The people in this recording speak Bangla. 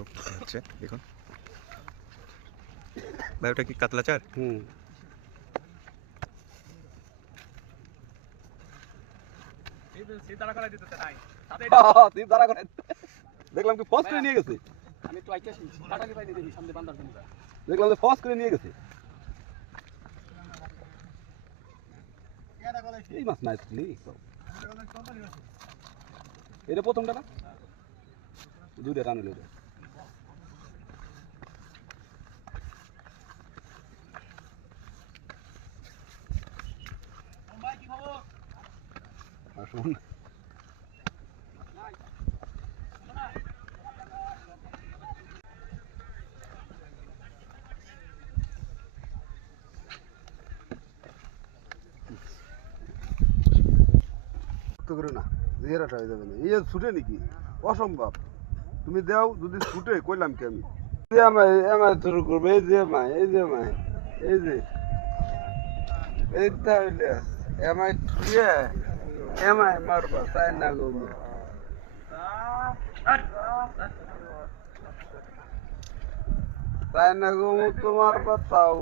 একটু হচ্ছে দেখুন। ভাই ওটা কি কাতলা চার? হুম। দেখলাম কি ফস করে নিয়ে গেছে। আমি তো আইতেছি টাটালি পাইনি দেখি সামনে বান্দার জন্য দেখলাম যে ফস করে নিয়ে গেছে। এই মাছ নাই আসলি এটা প্রথমটা না? দুইটা টান হলো এই ছুটে নাকি? অসম্ভব। তুমি দাও, যদি ছুটে, কইলাম কি আমি? আমায় আমায় শুরু করবে, এই যে আমায়, এই যে আমায়, এই যে। এই তাহলে, আমায় ছুঁয়ে আমায় মারবা চাই না গো চাই না গো তোমার বাতাও